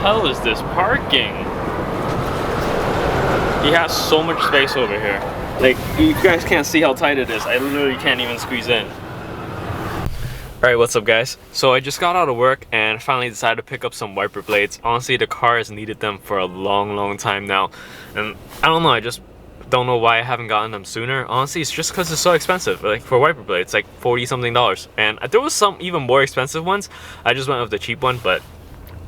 hell is this parking? He has so much space over here. Like, you guys can't see how tight it is. I literally can't even squeeze in. Alright, what's up guys? So I just got out of work and finally decided to pick up some wiper blades. Honestly, the car has needed them for a long time now. And I don't know, I just don't know why I haven't gotten them sooner. Honestly, it's just because it's so expensive. Like, for wiper blades, like $40 something. And there was some even more expensive ones. I just went with the cheap one, but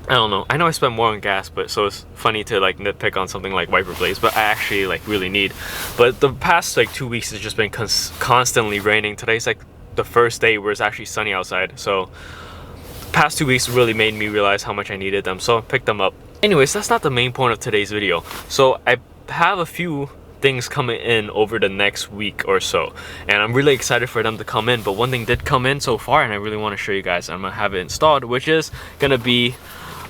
I don't know. I know I spend more on gas, but so it's funny to like nitpick on something like wiper blades, but I actually like really need. But the past like 2 weeks has just been constantly raining. Today's like the first day where it's actually sunny outside, so past 2 weeks really made me realize how much I needed them, so I picked them up. Anyways, that's not the main point of today's video. So I have a few things coming in over the next week or so, and I'm really excited for them to come in. But one thing did come in so far, and I really want to show you guys. I'm gonna have it installed, which is gonna be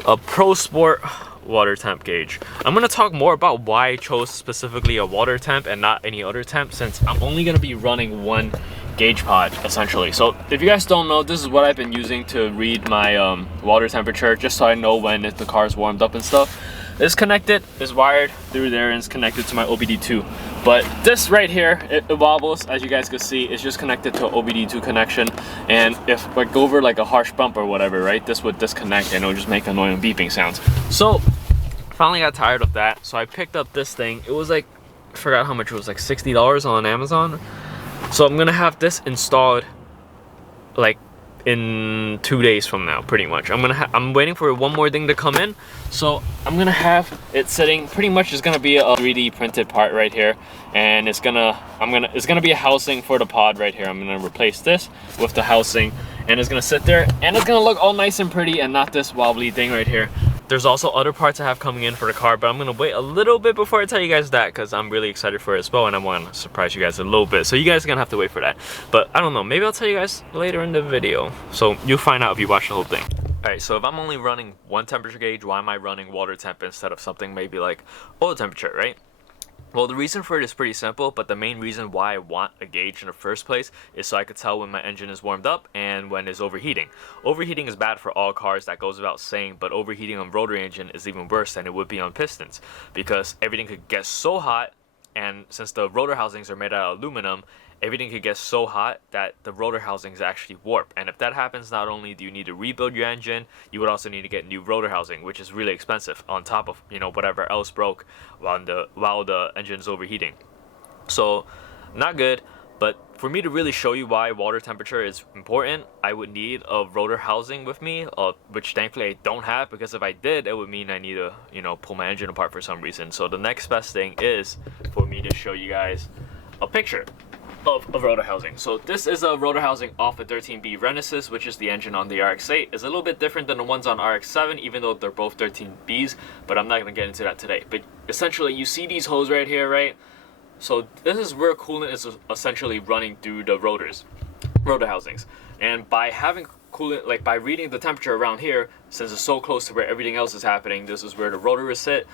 a ProSport water temp gauge. I'm gonna talk more about why I chose specifically a water temp and not any other temp, since I'm only gonna be running one gauge pod essentially. So if you guys don't know, this is what I've been using to read my water temperature, just so I know when the car is warmed up and stuff. It's connected, it's wired through there, and it's connected to my OBD2. But this right here, it wobbles, as you guys can see. It's just connected to an OBD2 connection, and if I go over like a harsh bump or whatever, right, this would disconnect and it'll just make annoying beeping sounds. So finally got tired of that, so I picked up this thing. It was like, I forgot how much it was, like $60 on Amazon. So I'm gonna have this installed like in 2 days from now, pretty much. I'm waiting for one more thing to come in, so I'm gonna have it sitting. Pretty much it's gonna be a 3D printed part right here, and it's gonna be a housing for the pod right here. I'm gonna replace this with the housing, and it's gonna sit there, and it's gonna look all nice and pretty and not this wobbly thing right here. There's also other parts I have coming in for the car, but I'm gonna wait a little bit before I tell you guys that, because I'm really excited for it as well, and I want to surprise you guys a little bit. So you guys are gonna have to wait for that. But I don't know, maybe I'll tell you guys later in the video. So you'll find out if you watch the whole thing. Alright, so if I'm only running one temperature gauge, why am I running water temp instead of something maybe like oil temperature, right? Well, the reason for it is pretty simple, but the main reason why I want a gauge in the first place is so I could tell when my engine is warmed up and when it's overheating. Overheating is bad for all cars, that goes without saying, but overheating on rotary engine is even worse than it would be on pistons, because everything could get so hot, and since the rotor housings are made out of aluminum, everything could get so hot that the rotor housings actually warp. And if that happens, not only do you need to rebuild your engine, you would also need to get new rotor housing, which is really expensive on top of, you know, whatever else broke while the engine is overheating. So not good. But for me to really show you why water temperature is important, I would need a rotor housing with me, which thankfully I don't have, because if I did, it would mean I need to, you know, pull my engine apart for some reason. So the next best thing is for me to show you guys a picture of a rotor housing. So this is a rotor housing off a 13B Renesis, which is the engine on the Rx8. It's a little bit different than the ones on Rx7, even though they're both 13Bs, but I'm not going to get into that today. But essentially, you see these hoses right here, right? So this is where coolant is essentially running through the rotor housings. And by having coolant, like by reading the temperature around here, since it's so close to where everything else is happening, this is where the rotor is sit.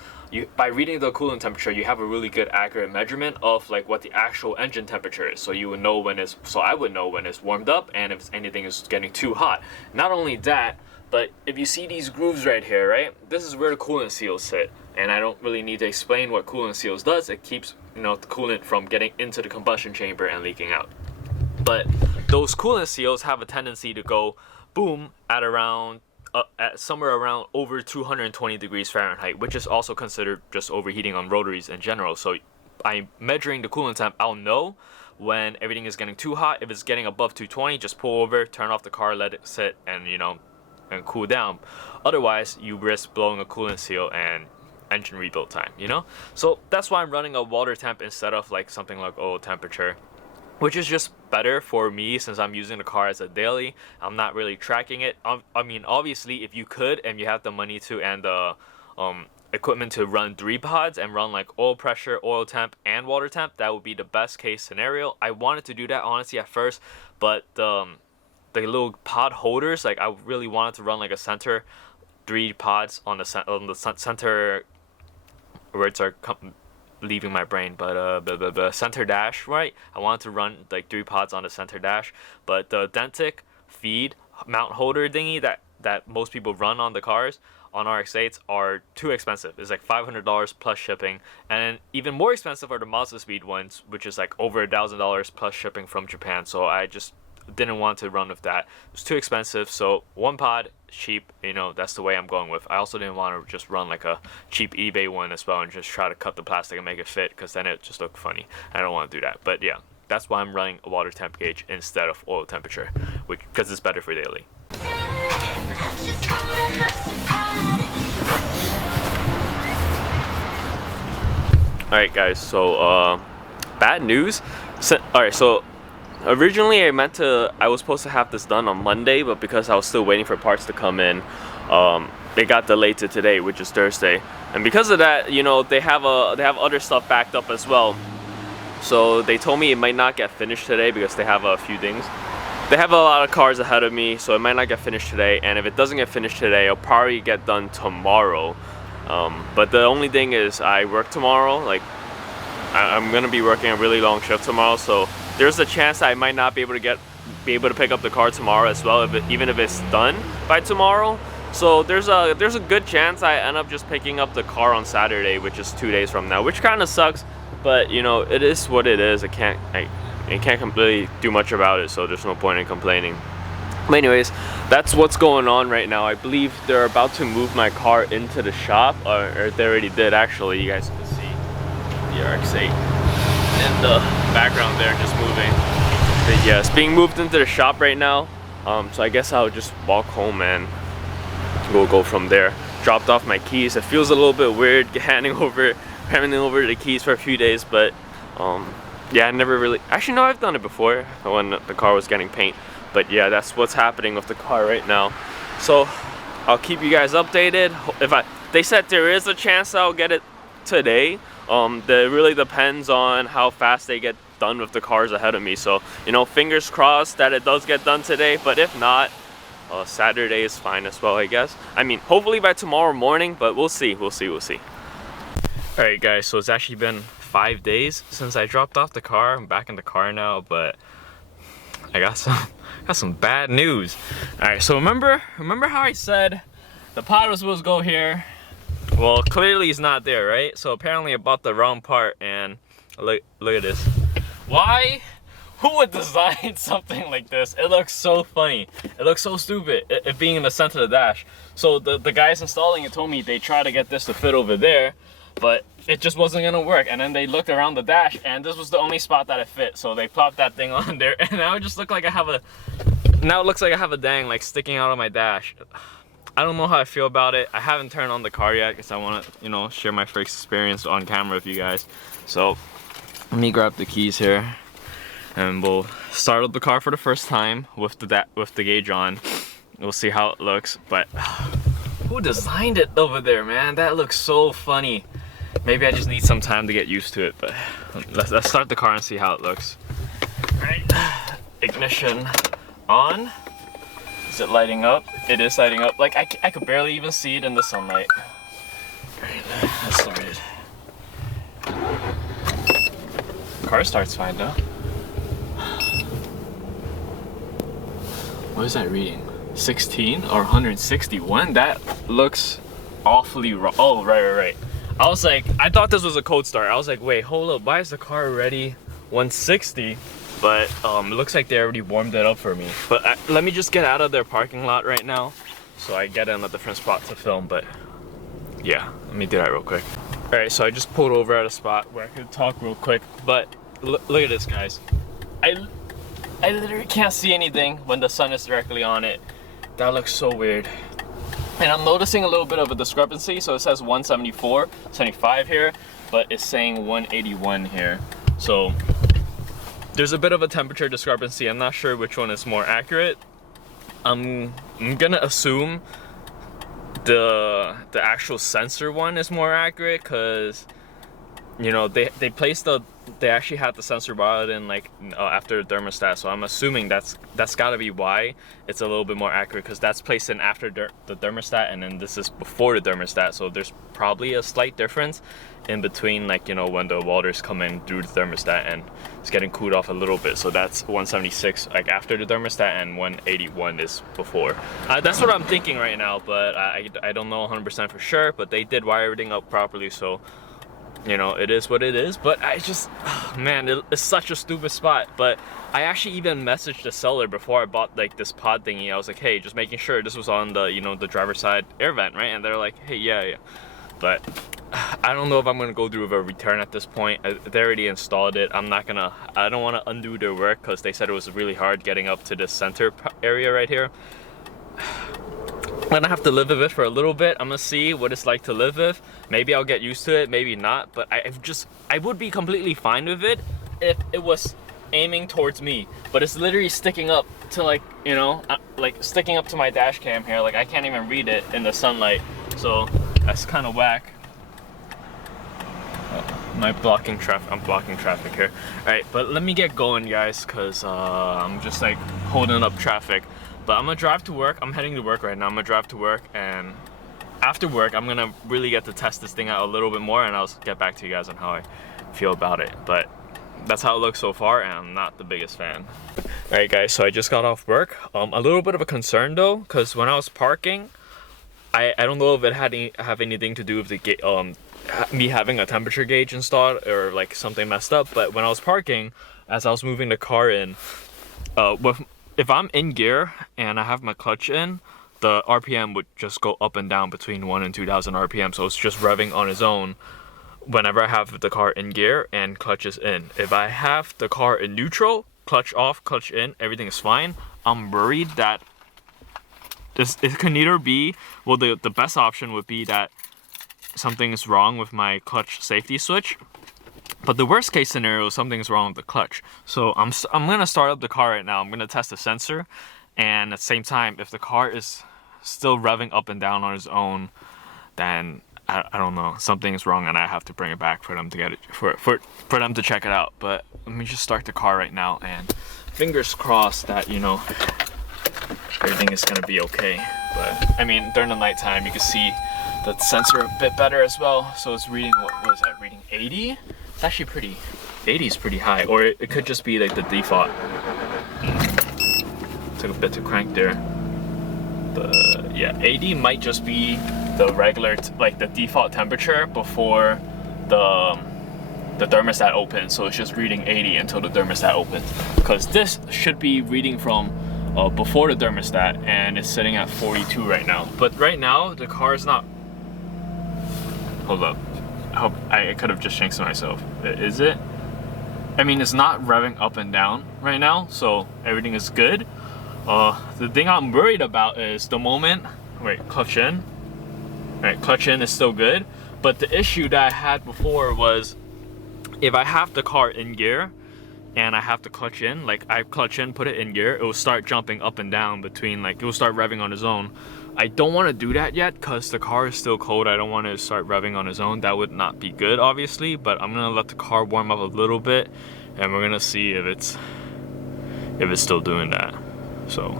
By reading the coolant temperature, you have a really good accurate measurement of like what the actual engine temperature is. So you would know I would know when it's warmed up and if anything is getting too hot. Not only that, but if you see these grooves right here, right? This is where the coolant seals sit. And I don't really need to explain what coolant seals does. It keeps, you know, the coolant from getting into the combustion chamber and leaking out. But those coolant seals have a tendency to go boom at around at somewhere around over 220 degrees Fahrenheit, which is also considered just overheating on rotaries in general. So by measuring the coolant temp, I'll know when everything is getting too hot. If it's getting above 220, just pull over, turn off the car, let it sit, and and cool down. Otherwise, you risk blowing a coolant seal and engine rebuild time, So that's why I'm running a water temp instead of like something like oil temperature, which is just better for me since I'm using the car as a daily. I'm not really tracking it. I mean, obviously, if you could and you have the money to and the equipment to run 3 pods and run like oil pressure, oil temp, and water temp, that would be the best case scenario. I wanted to do that honestly at first, but the little pod holders, like I really wanted to run like a center 3 pods on the center. Words are leaving my brain, but the center dash, right? I wanted to run like 3 pods on the center dash, but the Dentic feed mount holder thingy that most people run on the cars, on Rx8s are too expensive. It's like $500 plus shipping, and even more expensive are the Mazda Speed ones, which is like over $1,000 plus shipping from Japan. So I just didn't want to run with that. It's too expensive. So one pod, cheap, you know, that's the way I'm going with. I also didn't want to just run like a cheap eBay one as well and just try to cut the plastic and make it fit, because then it just looked funny. I don't want to do that. But yeah, that's why I'm running a water temp gauge instead of oil temperature, which because it's better for daily. Alright guys, so bad news. Alright, so originally I was supposed to have this done on Monday, but because I was still waiting for parts to come in, it got delayed to today, which is Thursday. And because of that, you know, they have other stuff backed up as well. So they told me it might not get finished today because they have a few things. They have a lot of cars ahead of me, so it might not get finished today. And if it doesn't get finished today, it'll probably get done tomorrow. But the only thing is I work tomorrow. Like I'm gonna be working a really long shift tomorrow, so there's a chance I might not be able to pick up the car tomorrow as well, even if it's done by tomorrow. So there's a good chance I end up just picking up the car on Saturday, which is 2 days from now, which kind of sucks. But you know, it is what it is. I can't completely do much about it, so there's no point in complaining. But anyways, that's what's going on right now. I believe they're about to move my car into the shop, or they already did actually. You guys can see the Rx8 in the background there just moving. But yeah, it's being moved into the shop right now. So I guess I'll just walk home and go from there. Dropped off my keys. It feels a little bit weird handing over the keys for a few days, but yeah, I never really, actually no, I've done it before when the car was getting paint. But yeah, that's what's happening with the car right now. So I'll keep you guys updated. They said there is a chance I'll get it today. That really depends on how fast they get done with the cars ahead of me. So, you know, fingers crossed that it does get done today. But if not, Saturday is fine as well, I guess. I mean, hopefully by tomorrow morning, but we'll see. Alright guys, so it's actually been 5 days since I dropped off the car. I'm back in the car now, but I got some bad news. Alright, so remember how I said the pod was supposed to go here? Well, clearly it's not there, right? So apparently I bought the wrong part, and look at this. Why? Who would design something like this? It looks so funny. It looks so stupid, it being in the center of the dash. So the guys installing it told me they tried to get this to fit over there, but it just wasn't gonna work. And then they looked around the dash, and this was the only spot that it fit. So they plopped that thing on there, and now it just looked like now it looks like I have a dang like sticking out of my dash. I don't know how I feel about it. I haven't turned on the car yet because I want to, you know, share my first experience on camera with you guys. So let me grab the keys here, and we'll start up the car for the first time with the gauge on. We'll see how it looks. But who designed it over there, man? That looks so funny. Maybe I just need some time to get used to it. But let's start the car and see how it looks. All right, ignition on. Is it lighting up? It is lighting up. Like I could barely even see it in the sunlight. Alright, let's start it. Car starts fine though. What is that reading? 16 or 161? That looks awfully wrong. Oh, right. I was like, I thought this was a cold start. I was like, wait, hold up. Why is the car already 160? But it looks like they already warmed it up for me. But let me just get out of their parking lot right now, so I get in a different spot to film. But yeah, let me do that real quick. All right, so I just pulled over at a spot where I could talk real quick. But look at this, guys. I literally can't see anything when the sun is directly on it. That looks so weird. And I'm noticing a little bit of a discrepancy. So it says 174, 75 here, but it's saying 181 here. So there's a bit of a temperature discrepancy. I'm not sure which one is more accurate. I'm gonna assume the actual sensor one is more accurate, because you know, they actually had the sensor brought in like after the thermostat, so I'm assuming that's gotta be why it's a little bit more accurate, because that's placed in after the thermostat, and then this is before the thermostat, so there's probably a slight difference in between, like, you know, when the water's coming through the thermostat and it's getting cooled off a little bit. So that's 176 like after the thermostat, and 181 is before. That's what I'm thinking right now, but I don't know 100% for sure, but they did wire everything up properly, so you know, it is what it is. But I just, man, it's such a stupid spot. But I actually even messaged the seller before I bought like this pod thingy. I was like, hey, just making sure this was on the, you know, the driver's side air vent, right? And they're like, hey, yeah. But I don't know if I'm gonna go through with a return at this point. They already installed it. I don't want to undo their work, because they said it was really hard getting up to the center area right here. I'm gonna have to live with it for a little bit. I'm gonna see what it's like to live with. Maybe I'll get used to it, maybe not. But I would be completely fine with it if it was aiming towards me. But it's literally sticking up to, like, you know, like sticking up to my dash cam here. Like, I can't even read it in the sunlight. So that's kind of whack. I'm blocking traffic here. All right, but let me get going, guys, because I'm just like holding up traffic. But I'm gonna drive to work. I'm heading to work right now. I'm gonna drive to work, and after work, I'm gonna really get to test this thing out a little bit more, and I'll get back to you guys on how I feel about it. But that's how it looks so far, and I'm not the biggest fan. All right, guys, so I just got off work. A little bit of a concern though, because when I was parking, I don't know if it have anything to do with the me having a temperature gauge installed or like something messed up. But when I was parking, as I was moving the car in, if I'm in gear and I have my clutch in, the RPM would just go up and down between 1,000 and 2,000 RPM. So it's just revving on its own whenever I have the car in gear and clutch is in. If I have the car in neutral, clutch off, clutch in, everything is fine. I'm worried that it can either be, well, the best option would be that something is wrong with my clutch safety switch. But the worst case scenario is something's wrong with the clutch. So I'm gonna start up the car right now. I'm gonna test the sensor, and at the same time, if the car is still revving up and down on its own, then I don't know, something's wrong, and I have to bring it back for them to get it for them to check it out. But let me just start the car right now, and fingers crossed that, you know, everything is gonna be okay. But I mean, during the nighttime, you can see the sensor a bit better as well. So it's reading, what was that reading, 80? It's actually pretty, 80 is pretty high, or it could just be like the default. Took a bit to crank there. Yeah, 80 might just be the regular, like the default temperature before the thermostat opens. So it's just reading 80 until the thermostat opens. Because this should be reading from before the thermostat, and it's sitting at 42 right now. But right now, the car is not, hold up. I could have just jinxed myself. Is it? I mean, it's not revving up and down right now, so everything is good. The thing I'm worried about is the moment, wait, clutch in. Right, clutch in is still good. But the issue that I had before was if I have the car in gear and I have to clutch in, like I clutch in, put it in gear, it will start jumping up and down between, like, it will start revving on its own. I don't want to do that yet because the car is still cold. I don't want to start revving on its own. That would not be good, obviously, but I'm gonna let the car warm up a little bit, and we're gonna see if it's still doing that. So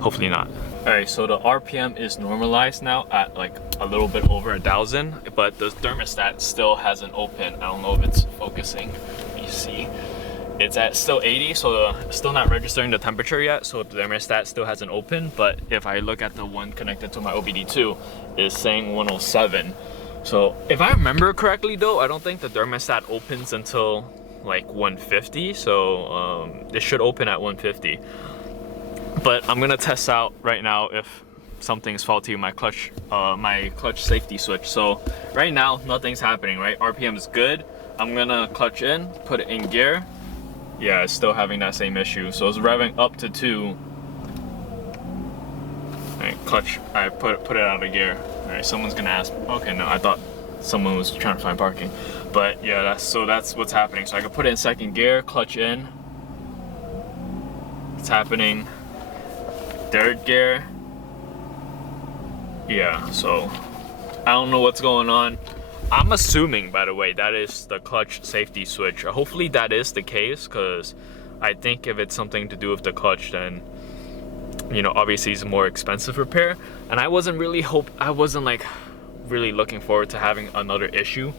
hopefully not. All right, so the RPM is normalized now at like a little bit over 1,000, but the thermostat still hasn't opened. I don't know if it's focusing. Let me see. It's at still 80, so still not registering the temperature yet, so the thermostat still hasn't opened. But if I look at the one connected to my OBD2, it's saying 107. So if I remember correctly though, I don't think the thermostat opens until like 150, so it should open at 150. But I'm gonna test out right now if something's faulty with my clutch safety switch. So right now, nothing's happening, right? RPM is good. I'm gonna clutch in, put it in gear. Yeah, it's still having that same issue. So it's revving up to 2. Alright, clutch, I put it out of gear. Alright, someone's gonna ask, okay, no, I thought someone was trying to find parking. But yeah, that's what's happening. So I can put it in second gear, clutch in. It's happening. Third gear. Yeah, so I don't know what's going on. I'm assuming, by the way, that is the clutch safety switch. Hopefully that is the case, because I think if it's something to do with the clutch, then, you know, obviously it's a more expensive repair. And I wasn't like really looking forward to having another issue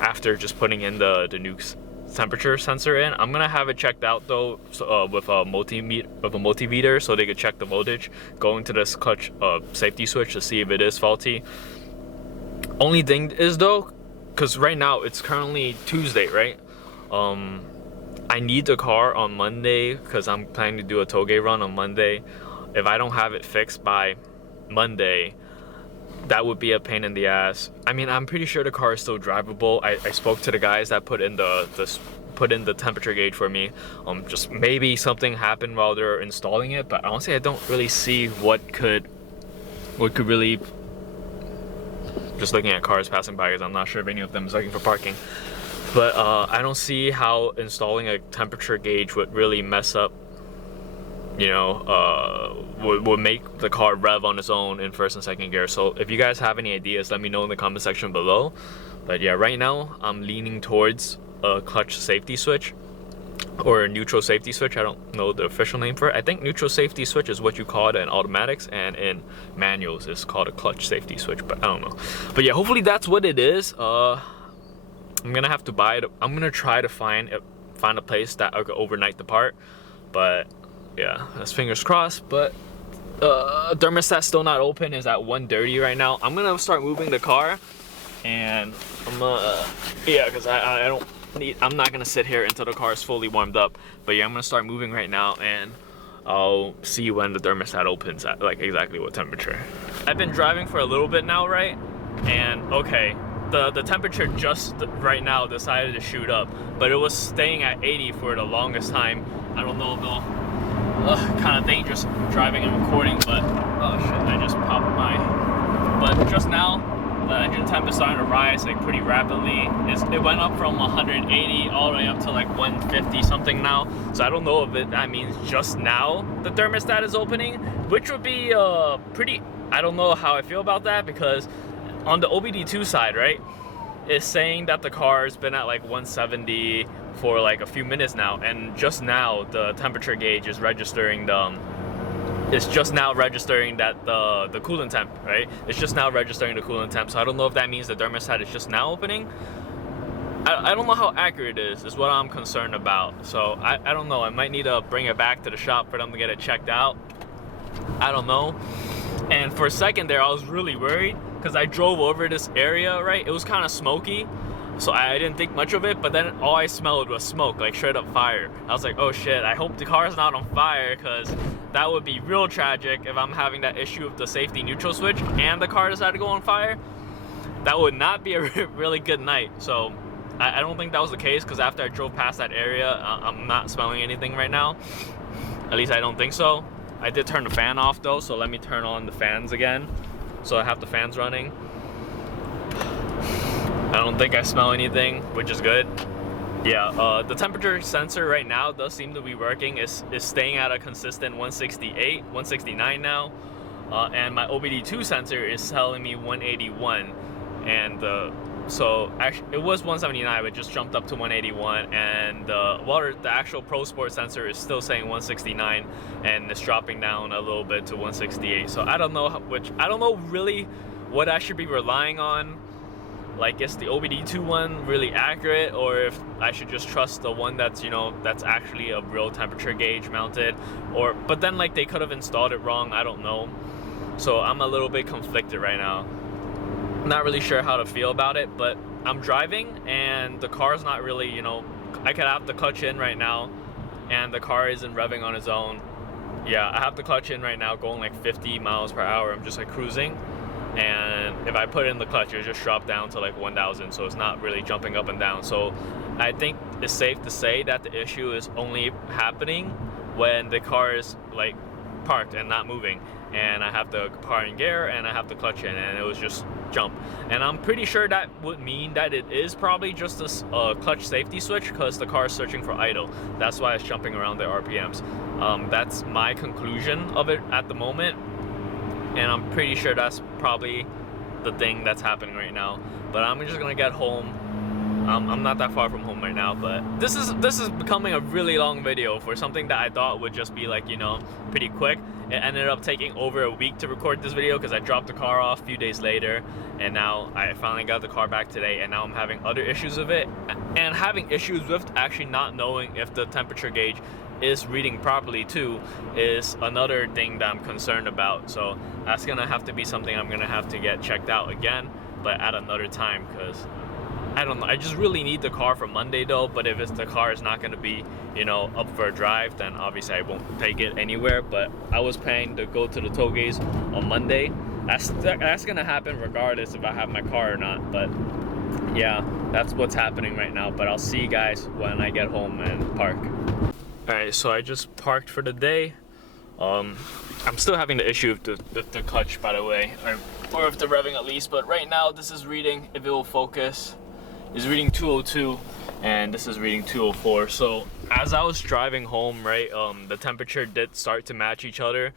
after just putting in the new temperature sensor in. I'm gonna have it checked out though, with a multimeter, so they could check the voltage going to this clutch safety switch to see if it is faulty. Only thing is though, because right now it's currently Tuesday, right? I need the car on Monday because I'm planning to do a toge run on Monday. If I don't have it fixed by Monday, that would be a pain in the ass. I mean, I'm pretty sure the car is still drivable. I spoke to the guys that put in the temperature gauge for me. Just maybe something happened while they're installing it, but honestly, I don't really see what could really. Just looking at cars passing by, because I'm not sure if any of them is looking for parking. But I don't see how installing a temperature gauge would really mess up, you know, would make the car rev on its own in first and second gear. So if you guys have any ideas, let me know in the comment section below. But yeah, right now I'm leaning towards a clutch safety switch or a neutral safety switch. I don't know the official name for it. I think neutral safety switch is what you call it in automatics, and in manuals it's called a clutch safety switch, but I don't know. But yeah, hopefully that's what it is. I'm gonna have to buy it. I'm gonna try to find a place that I could overnight the part, but yeah, that's fingers crossed. But thermostat's still not open. Is at 1:30 right now. I'm gonna start moving the car, and yeah, because I'm not gonna sit here until the car is fully warmed up. But yeah, I'm gonna start moving right now, and I'll see when the thermostat opens at like exactly what temperature. I've been driving for a little bit now, right? And okay, the temperature just right now decided to shoot up, but it was staying at 80 for the longest time. I don't know though. Kind of dangerous driving and recording, but oh shit, I just popped my. But just now, the engine temp is starting to rise like pretty rapidly. It went up from 180 all the way up to like 150 something now. So I don't know if that means just now the thermostat is opening, which would be pretty. I don't know how I feel about that, because on the OBD2 side, right, it's saying that the car's been at like 170 for like a few minutes now, and just now the temperature gauge is registering it's just now registering that the coolant temp, right? It's just now registering the coolant temp. So I don't know if that means the thermostat is just now opening. I don't know how accurate it is what I'm concerned about. So I don't know. I might need to bring it back to the shop for them to get it checked out. I don't know. And for a second there, I was really worried, because I drove over this area, right? It was kind of smoky, so I didn't think much of it, but then all I smelled was smoke, like straight up fire. I was like, oh shit, I hope the car's not on fire, because that would be real tragic if I'm having that issue of the safety neutral switch and the car decided to go on fire. That would not be a really good night. So I don't think that was the case, because after I drove past that area, I'm not smelling anything right now. At least I don't think so. I did turn the fan off though, so let me turn on the fans again. So I have the fans running. I don't think I smell anything, which is good. Yeah, the temperature sensor right now does seem to be working. It's staying at a consistent 168, 169 now. And my OBD2 sensor is telling me 181. And so actually it was 179, but it just jumped up to 181. And the actual ProSport sensor is still saying 169, and it's dropping down a little bit to 168. So I don't know I don't know really what I should be relying on. Like, is the OBD2 one really accurate, or if I should just trust the one that's, you know, that's actually a real temperature gauge mounted, but then like they could have installed it wrong. I don't know. So I'm a little bit conflicted right now. Not really sure how to feel about it, but I'm driving and the car's not really, you know, I could have the clutch in right now and the car isn't revving on its own. Yeah, I have the clutch in right now going like 50 miles per hour. I'm just like cruising, and if I put in the clutch, it'll just drop down to like 1,000, so it's not really jumping up and down. So I think it's safe to say that the issue is only happening when the car is like parked and not moving, and I have the car in gear and I have the clutch in, and it was just jump. And I'm pretty sure that would mean that it is probably just a clutch safety switch, because the car is searching for idle. That's why it's jumping around the RPMs. That's my conclusion of it at the moment, and I'm pretty sure that's probably the thing that's happening right now. But I'm just gonna get home. I'm not that far from home right now, but this is becoming a really long video for something that I thought would just be like, you know, pretty quick. It ended up taking over a week to record this video because I dropped the car off a few days later, and now I finally got the car back today, and now I'm having other issues with it, and having issues with actually not knowing if the temperature gauge is reading properly too is another thing that I'm concerned about. So that's gonna have to be something I'm gonna have to get checked out again, but at another time, because I don't know, I just really need the car for Monday though. But if the car is not going to be, you know, up for a drive, then obviously I won't take it anywhere. But I was planning to go to the toll gates on Monday. That's going to happen regardless if I have my car or not. But yeah, that's what's happening right now. But I'll see you guys when I get home and park. Alright, so I just parked for the day. I'm still having the issue with the clutch, by the way, or with the revving at least. But right now this is reading, if it will focus, is reading 202, and this is reading 204. So as I was driving home, right, the temperature did start to match each other.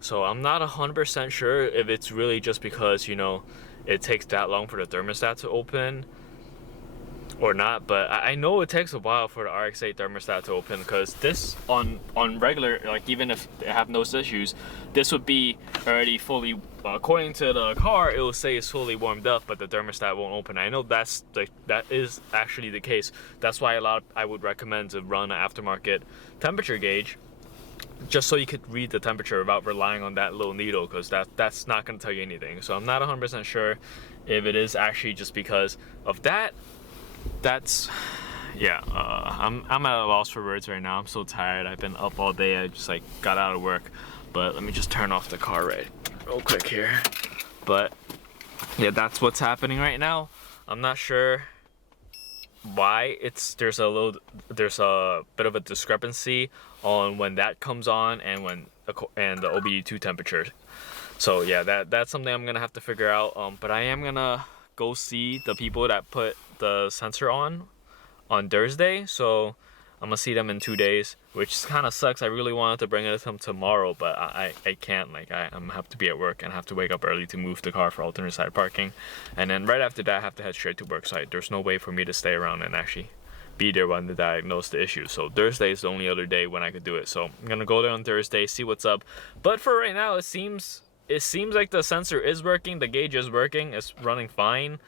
So I'm not 100% sure if it's really just because, you know, it takes that long for the thermostat to open or not. But I know it takes a while for the Rx8 thermostat to open, because this on regular, like even if they have no issues, this would be already fully, according to the car, it will say it's fully warmed up, but the thermostat won't open. I know that is actually the case. That's why I would recommend to run an aftermarket temperature gauge, just so you could read the temperature without relying on that little needle, because that's not going to tell you anything. So I'm not 100% sure if it is actually just because of that. That's, yeah, I'm at a loss for words right now. I'm so tired. I've been up all day. I just like got out of work. But let me just turn off the car real quick here. But yeah, that's what's happening right now. I'm not sure why there's a bit of a discrepancy on when that comes on and the OBD2 temperature. So yeah, that's something I'm gonna have to figure out. But I am gonna go see the people that put the sensor on Thursday, so I'm gonna see them in 2 days, which kind of sucks. I really wanted to bring it to them tomorrow, but I can't. Like I'm have to be at work and have to wake up early to move the car for alternate side parking, and then right after that I have to head straight to work site. There's no way for me to stay around and actually be there when they diagnose the issue. So Thursday is the only other day when I could do it. So I'm gonna go there on Thursday, see what's up. But for right now, it seems like the sensor is working, the gauge is working, it's running fine.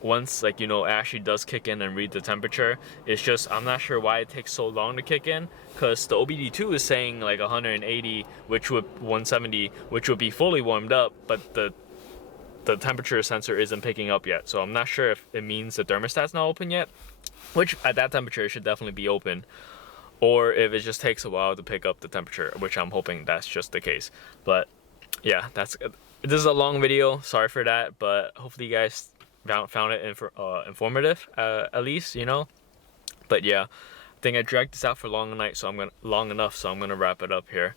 Once, like, you know, it actually does kick in and read the temperature. It's just, I'm not sure why it takes so long to kick in, because the OBD2 is saying like 180, 170, which would be fully warmed up, but the temperature sensor isn't picking up yet. So I'm not sure if it means the thermostat's not open yet, which at that temperature it should definitely be open, or if it just takes a while to pick up the temperature, which I'm hoping that's just the case. But yeah, this is a long video, sorry for that, but hopefully you guys found it informative, at least, you know. But yeah, I think I dragged this out for long enough, so I'm gonna wrap it up here.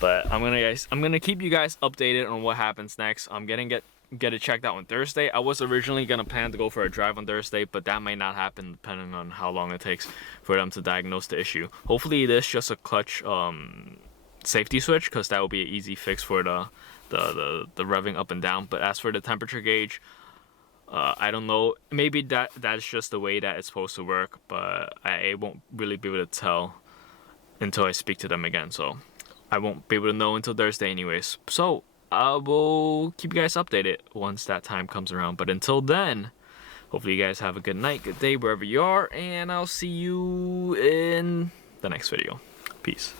But I'm gonna keep you guys updated on what happens next. I'm gonna get it checked out on Thursday. I was originally gonna plan to go for a drive on Thursday, but that might not happen depending on how long it takes for them to diagnose the issue. Hopefully it is just a clutch safety switch, because that will be an easy fix for the revving up and down. But as for the temperature gauge, I don't know, maybe that's just the way that it's supposed to work, but I won't really be able to tell until I speak to them again. So I won't be able to know until Thursday anyways. So I will keep you guys updated once that time comes around. But until then, hopefully you guys have a good night, good day, wherever you are, and I'll see you in the next video. Peace.